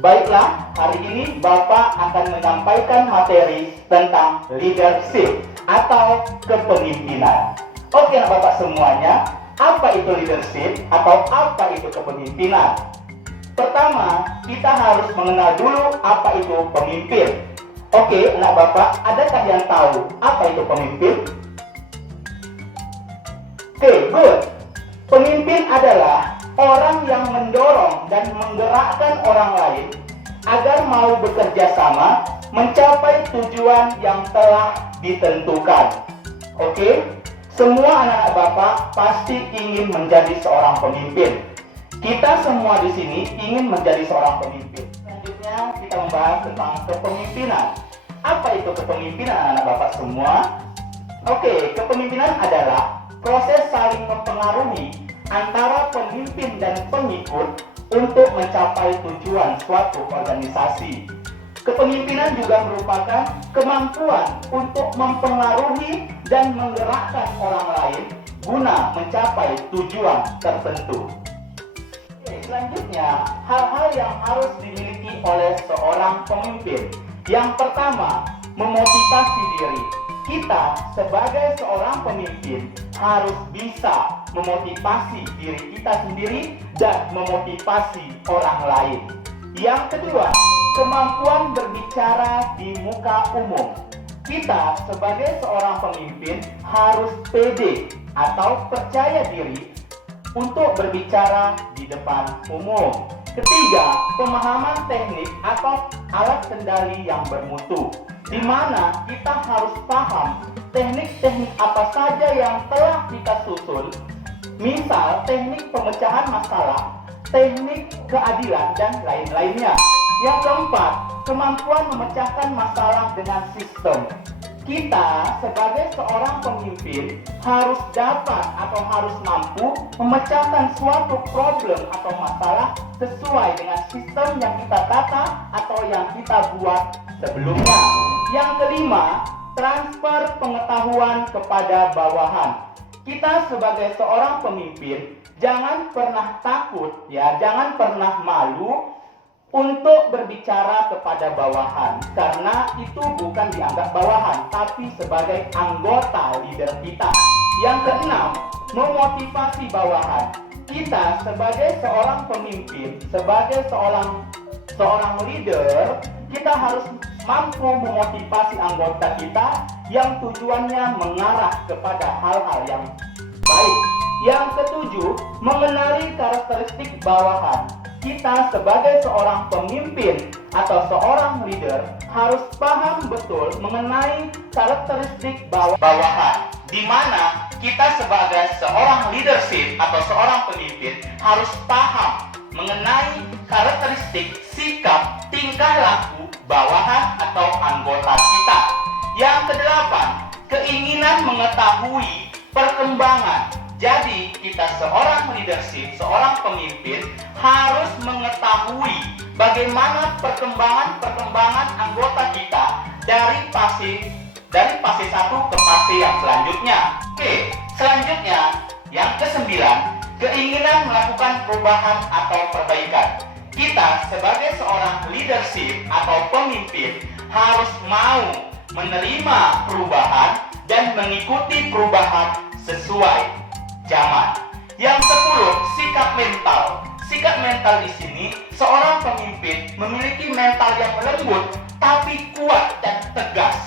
Baiklah, hari ini Bapak akan menyampaikan materi tentang leadership atau kepemimpinan. Oke Bapak semuanya, apa itu leadership atau apa itu kepemimpinan? Pertama, kita harus mengenal dulu apa itu pemimpin. Oke, anak Bapak, adakah yang tahu apa itu pemimpin? Oke, good. Pemimpin adalah orang yang mendorong dan menggerakkan orang lain agar mau bekerja sama mencapai tujuan yang telah ditentukan. Oke, semua anak-anak Bapak pasti ingin menjadi seorang pemimpin. Kita semua di sini ingin menjadi seorang pemimpin. Selanjutnya kita membahas tentang kepemimpinan. Apa itu kepemimpinan anak-anak Bapak semua? Oke, kepemimpinan adalah proses saling mempengaruhi antara pemimpin dan pengikut untuk mencapai tujuan suatu organisasi. Kepemimpinan juga merupakan kemampuan untuk mempengaruhi dan menggerakkan orang lain guna mencapai tujuan tertentu. Selanjutnya, hal-hal yang harus dimiliki oleh seorang pemimpin. Yang pertama, memotivasi diri. Kita sebagai seorang pemimpin harus bisa memotivasi diri kita sendiri dan memotivasi orang lain. Yang kedua, kemampuan berbicara di muka umum. Kita sebagai seorang pemimpin harus pede atau percaya diri untuk berbicara di depan umum. Ketiga, pemahaman teknik atau alat kendali yang bermutu, di mana kita harus paham teknik-teknik apa saja yang telah kita susun, misal teknik pemecahan masalah, teknik keadilan, dan lain-lainnya. Yang keempat, kemampuan memecahkan masalah dengan sistem. Kita sebagai seorang pemimpin harus dapat atau harus mampu memecahkan suatu problem atau masalah sesuai dengan sistem yang kita tata atau yang kita buat sebelumnya. Yang kelima, transfer pengetahuan kepada bawahan. Kita sebagai seorang pemimpin jangan pernah takut jangan pernah malu untuk berbicara kepada bawahan, karena itu bukan dianggap bawahan, tapi sebagai anggota leader kita. Yang keenam, memotivasi bawahan. Kita sebagai seorang pemimpin, sebagai seorang leader, kita harus mampu memotivasi anggota kita yang tujuannya mengarah kepada hal-hal yang baik. Yang ketujuh, mengenali karakteristik bawahan. Kita sebagai seorang pemimpin atau seorang leader harus paham betul mengenai karakteristik bawahan, di mana kita sebagai seorang leadership atau seorang pemimpin harus paham mengenai karakteristik, sikap, tingkah laku bawahan atau anggota kita. Yang kedelapan, keinginan mengetahui perkembangan. Jadi kita seorang leadership, seorang pemimpin harus mengetahui bagaimana perkembangan anggota kita dari fase satu ke fase yang selanjutnya. Oke, selanjutnya yang kesembilan, keinginan melakukan perubahan atau perbaikan. Kita sebagai seorang leadership atau pemimpin harus mau menerima perubahan dan mengikuti perubahan sesuai zaman. Yang 10, sikap mental. Sikap mental di sini, seorang pemimpin memiliki mental yang lembut tapi kuat dan tegas.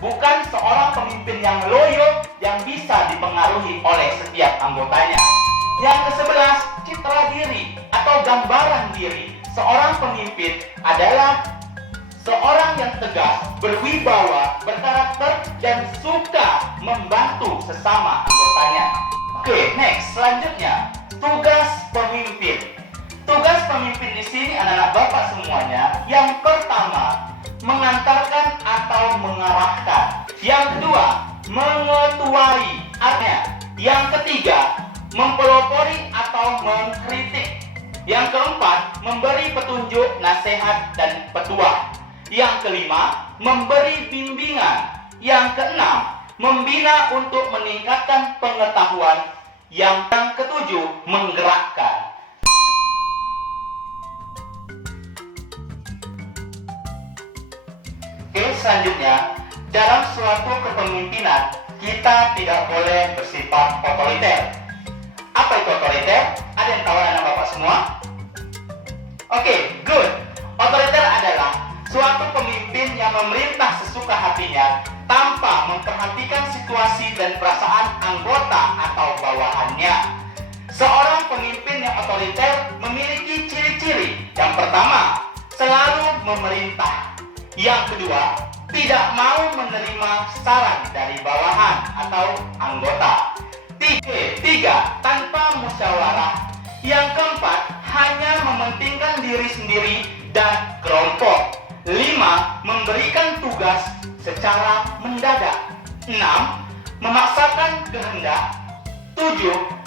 Bukan seorang pemimpin yang loyo yang bisa dipengaruhi oleh setiap anggotanya. Yang ke-11, citra diri atau gambaran diri. Seorang pemimpin adalah seorang yang tegas, berwibawa, berkarakter, dan suka membantu sesama anggotanya. Oke, next, selanjutnya, tugas pemimpin. Tugas pemimpin di sini anak-anak Bapak semuanya, yang pertama, mengantarkan atau mengarahkan. Yang kedua, mengetuai, artinya. Yang ketiga, mempelopori atau mengkritik. Yang keempat, memberi petunjuk, nasihat, dan petuah. Yang kelima, memberi bimbingan. Yang keenam, membina untuk meningkatkan pengetahuan. Yang ketujuh, menggerakkan. Oke, selanjutnya, dalam suatu kepemimpinan, kita tidak boleh bersifat otoriter. Apa itu otoriter? Ada yang tahu anak bapak semua? Oke, good. Otoriter adalah suatu pemimpin yang memerintah sesuka hatinya tanpa memperhatikan situasi dan perasaan anggota atau bawahannya. Seorang pemimpin yang otoriter memiliki ciri-ciri. Yang pertama, selalu memerintah. Yang kedua, tidak mau menerima saran dari bawahan atau anggota. Tiga, tanpa musyawarah. Yang keempat, hanya mementingkan diri sendiri dan kelompok. 5, memberikan tugas secara mendadak. 6, memaksakan kehendak. 7,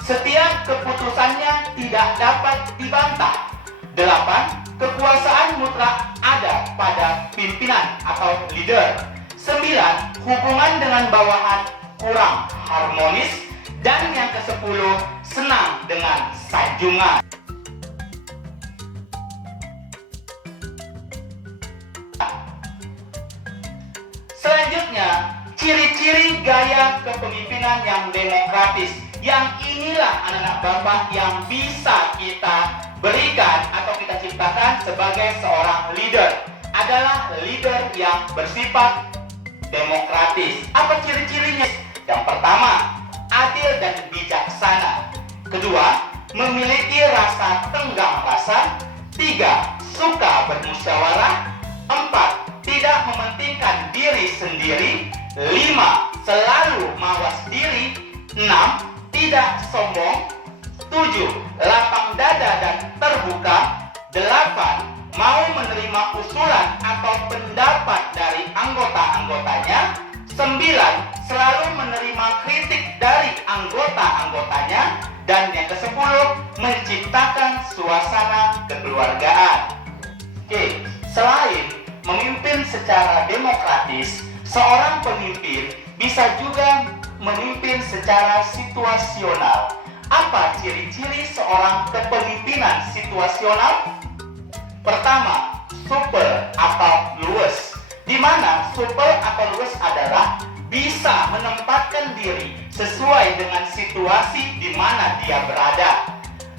setiap keputusannya tidak dapat dibantah. 8, kekuasaan mutlak ada pada pimpinan atau leader. 9, hubungan dengan bawahan kurang harmonis. Dan yang ke-10, senang dengan sanjungan. Selanjutnya, ciri-ciri gaya kepemimpinan yang demokratis. Yang inilah anak-anak bapak yang bisa kita berikan atau kita ciptakan sebagai seorang leader. Adalah leader yang bersifat demokratis. Apa ciri-cirinya? Yang pertama, adil dan bijaksana. Kedua, memiliki rasa tenggang rasa. 3, suka bermusyawarah. 4, tidak mementingkan diri sendiri. 5, selalu mawas diri. 6, tidak sombong. 7, lapang dada dan terbuka. 8, mau menerima usulan atau pendapat dari anggota-anggotanya. 9, selalu menerima kritik dari anggota-anggotanya. Dan yang ke-10, menciptakan suasana kekeluargaan. Oke, selain memimpin secara demokratis, seorang pemimpin bisa juga memimpin secara situasional. Apa ciri-ciri seorang kepemimpinan situasional? Pertama, super atau luwes. Di mana super atau luwes adalah bisa menempatkan diri sesuai dengan situasi di mana dia berada.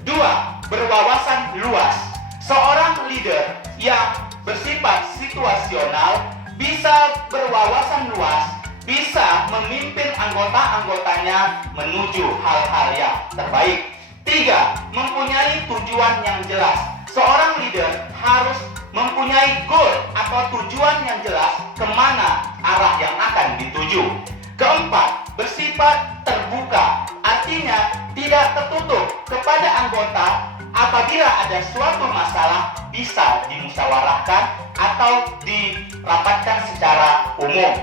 2, berwawasan luas. Seorang leader yang bersifat situasional bisa berwawasan luas, bisa memimpin anggota-anggotanya menuju hal-hal yang terbaik. 3, mempunyai tujuan yang jelas. Seorang leader harus mempunyai goal atau tujuan yang jelas kemana arah yang akan dituju. Keempat, bersifat terbuka. Artinya tidak tertutup kepada anggota. Apabila ada suatu masalah bisa dimusyawarahkan atau dirapatkan secara umum.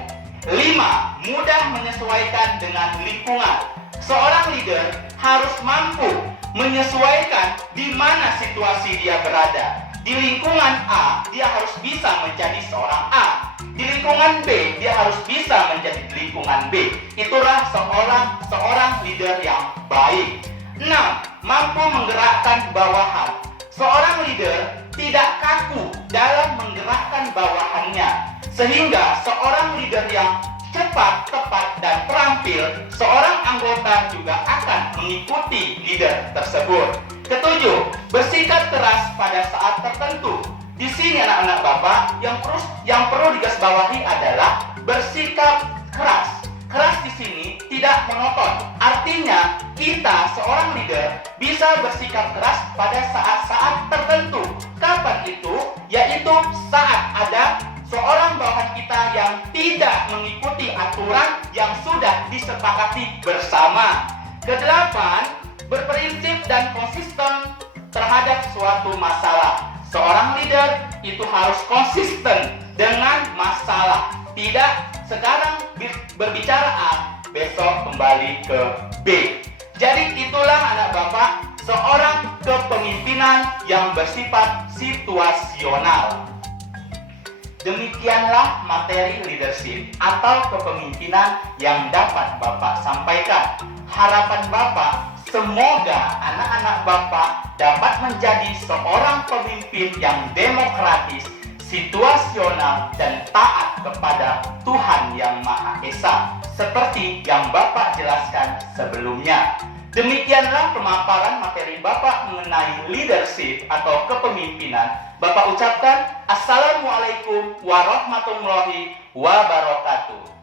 5, mudah menyesuaikan dengan lingkungan. Seorang leader harus mampu menyesuaikan di mana situasi dia berada. Di lingkungan A, dia harus bisa menjadi seorang A. Di lingkungan B, dia harus bisa menjadi lingkungan B. Itulah seorang leader yang baik. 6, mampu menggerakkan bawahan. Seorang leader tidak kaku dalam menggerakkan bawahannya. Sehingga seorang leader yang cepat, tepat, dan terampil, seorang anggota juga akan mengikuti leader tersebut. Ketujuh, bersikap keras pada saat tertentu. Di sini anak-anak bapak, yang perlu digarisbawahi adalah bersikap keras. Keras di sini tidak monoton. Artinya, kita seorang leader bisa bersikap keras pada saat-saat tertentu. Kapan itu? Yaitu saat ada seorang bawahan kita yang tidak mengikuti aturan yang sudah disepakati bersama. Kedelapan, berprinsip dan konsisten terhadap suatu masalah. Seorang leader itu harus konsisten dengan masalah. Tidak sekarang berbicara A, besok kembali ke B. Jadi itulah anak bapak, seorang kepemimpinan yang bersifat situasional. Demikianlah materi leadership atau kepemimpinan yang dapat Bapak sampaikan. Harapan Bapak, semoga anak-anak Bapak dapat menjadi seorang pemimpin yang demokratis, situasional, dan taat kepada Tuhan Yang Maha Esa, seperti yang Bapak jelaskan sebelumnya. Demikianlah pemaparan materi Bapak mengenai leadership atau kepemimpinan. Bapak ucapkan Assalamualaikum warahmatullahi wabarakatuh.